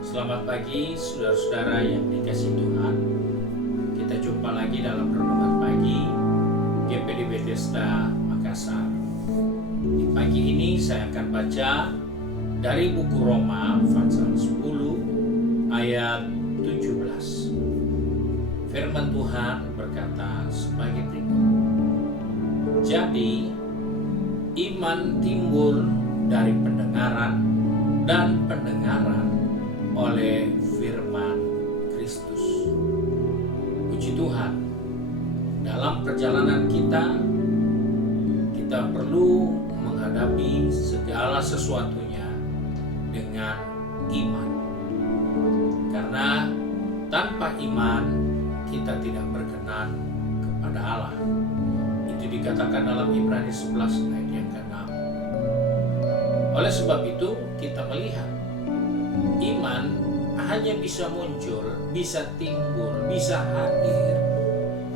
Selamat pagi saudara-saudara yang dikasihi Tuhan. Kita jumpa lagi dalam renungan pagi GPD Bethesda Makassar. Di pagi ini saya akan baca dari buku Roma pasal 10 ayat 17. Firman Tuhan berkata sebagai berikut. Jadi iman timbul dari pendengaran dan pendengaran oleh firman Kristus. Puji Tuhan, dalam perjalanan kita perlu menghadapi segala sesuatunya dengan iman. Karena tanpa iman kita tidak berkenan kepada Allah. Itu dikatakan dalam Ibrani 11 ayat yang ke-6. Oleh sebab itu kita melihat iman hanya bisa muncul, bisa timbul, bisa hadir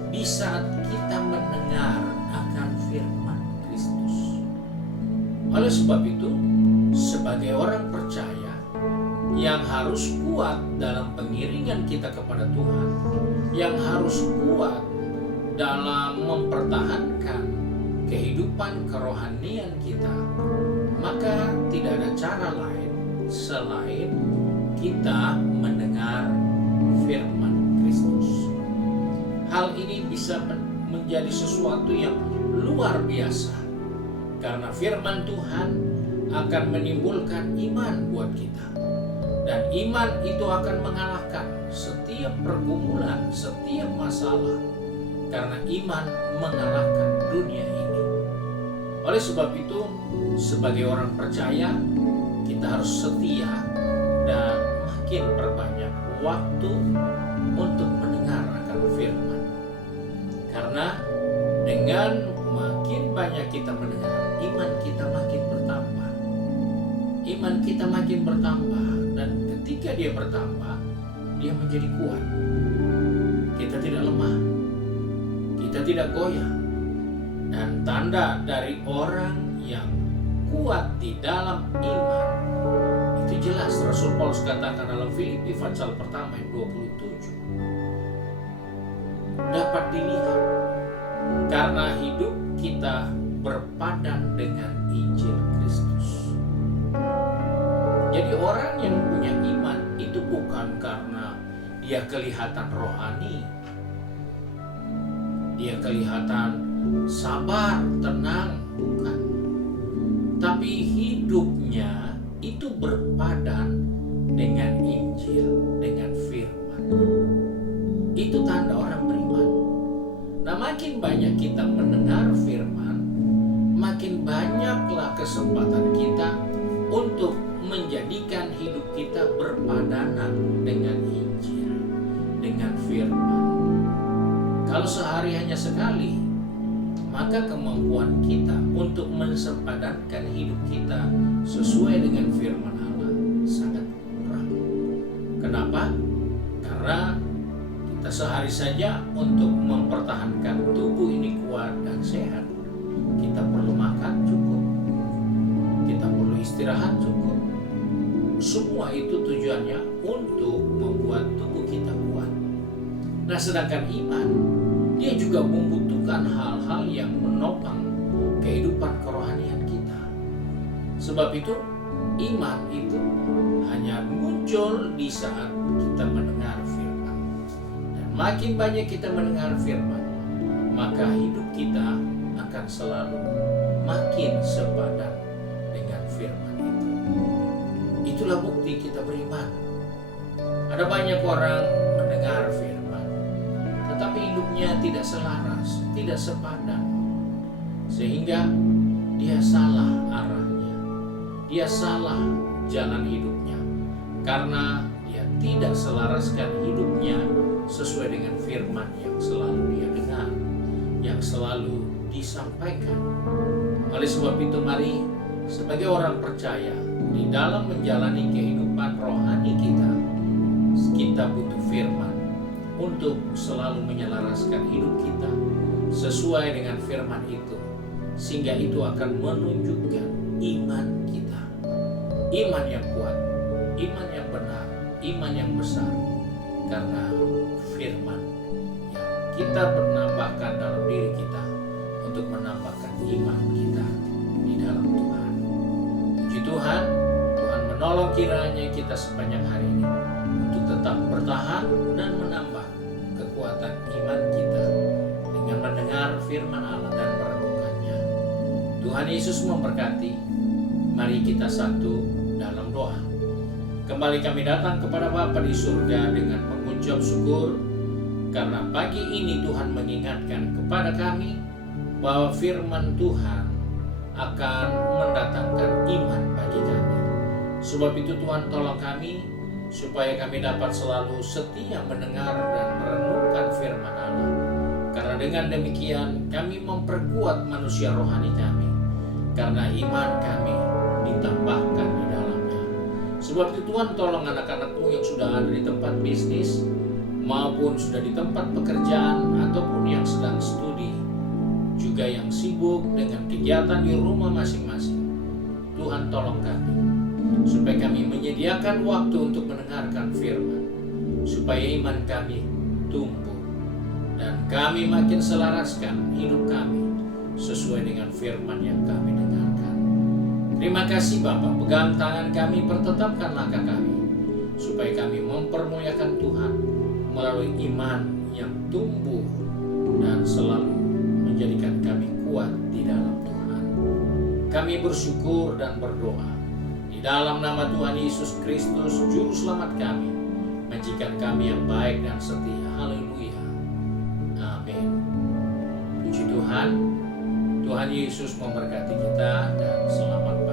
di saat kita mendengar akan firman Kristus. Oleh sebab itu, sebagai orang percaya yang harus kuat dalam pengiringan kita kepada Tuhan, yang harus kuat dalam mempertahankan kehidupan kerohanian kita, maka tidak ada cara lain selain kita mendengar firman Kristus. Hal ini bisa menjadi sesuatu yang luar biasa karena firman Tuhan akan menimbulkan iman buat kita. Dan iman itu akan mengalahkan setiap pergumulan, setiap masalah, karena iman mengalahkan dunia ini. Oleh sebab itu, sebagai orang percaya, kita harus setia dan makin perbanyak waktu untuk mendengar akan firman. Karena dengan makin banyak kita mendengar, iman kita makin bertambah. Iman kita makin bertambah, dan ketika dia bertambah, dia menjadi kuat. Kita tidak lemah, kita tidak goyah. Dan tanda dari orang yang kuat di dalam iman itu jelas Rasul Paulus katakan dalam Filipi pasal pertama ayat 27. Dapat dilihat karena hidup kita berpadan dengan Injil Kristus. Jadi orang yang punya iman itu bukan karena dia kelihatan rohani, dia kelihatan sabar, tenang, bukan. Tapi hidupnya itu berpadan dengan Injil, dengan firman. Itu tanda orang beriman. Nah, makin banyak kita mendengar firman, makin banyaklah kesempatan kita untuk menjadikan hidup kita berpadanan dengan Injil, dengan firman. Kalau sehari hanya sekali, maka kemampuan kita untuk mensepadankan hidup kita sesuai dengan firman Allah sangat kurang. Kenapa? Karena kita sehari saja untuk mempertahankan tubuh ini kuat dan sehat, kita perlu makan cukup, kita perlu istirahat cukup. Semua itu tujuannya untuk membuat tubuh kita kuat. Nah, sedangkan iman, dia juga membutuhkan hal-hal yang menopang kehidupan kerohanian kita. Sebab itu, iman itu hanya muncul di saat kita mendengar firman. Dan makin banyak kita mendengar firman, maka hidup kita akan selalu makin sepadan dengan firman itu. Itulah bukti kita beriman. Ada banyak orang mendengar firman, tetapi hidupnya tidak selaras, tidak sepadan, sehingga dia salah arahnya, dia salah jalan hidupnya, karena dia tidak selaraskan hidupnya sesuai dengan firman yang selalu dia dengar, yang selalu disampaikan. Oleh sebab itu, mari sebagai orang percaya di dalam menjalani kehidupan rohani kita butuh firman untuk selalu menyelaraskan hidup kita sesuai dengan firman itu, sehingga itu akan menunjukkan iman kita, iman yang kuat, iman yang benar, iman yang besar karena firman yang kita menambahkan dalam diri kita untuk menambahkan iman kita di dalam Tuhan. Puji Tuhan, Tuhan menolong kiranya kita sepanjang hari ini untuk tetap bertahan dan menambah kekuatan iman kita dengan mendengar firman Allah dan merenungkannya. Tuhan Yesus memberkati. Mari kita satu dalam doa. Kembali kami datang kepada Bapa di surga dengan mengucap syukur karena pagi ini Tuhan mengingatkan kepada kami bahwa firman Tuhan akan mendatangkan iman bagi kami. Sebab itu Tuhan tolong kami supaya kami dapat selalu setia mendengar dan merenungkan firman Allah. Karena dengan demikian kami memperkuat manusia rohani kami. Karena iman kami ditambahkan di dalamnya. Sebab itu Tuhan tolong anak-anak-Mu yang sudah ada di tempat bisnis maupun sudah di tempat pekerjaan ataupun yang sedang studi, juga yang sibuk dengan kegiatan di rumah masing-masing. Tuhan tolong kami supaya kami menyediakan waktu untuk mendengarkan firman, supaya iman kami tumbuh dan kami makin selaraskan hidup kami sesuai dengan firman yang kami dengarkan. Terima kasih Bapa, pegang tangan kami, pertetapkan langkah kami, supaya kami mempermuliakan Tuhan melalui iman yang tumbuh dan selalu menjadikan kami kuat di dalam Tuhan. Kami bersyukur dan berdoa di dalam nama Tuhan Yesus Kristus, Juru Selamat kami, majikan kami yang baik dan setia. Haleluya. Amin. Puji Tuhan. Tuhan Yesus memberkati kita dan selamat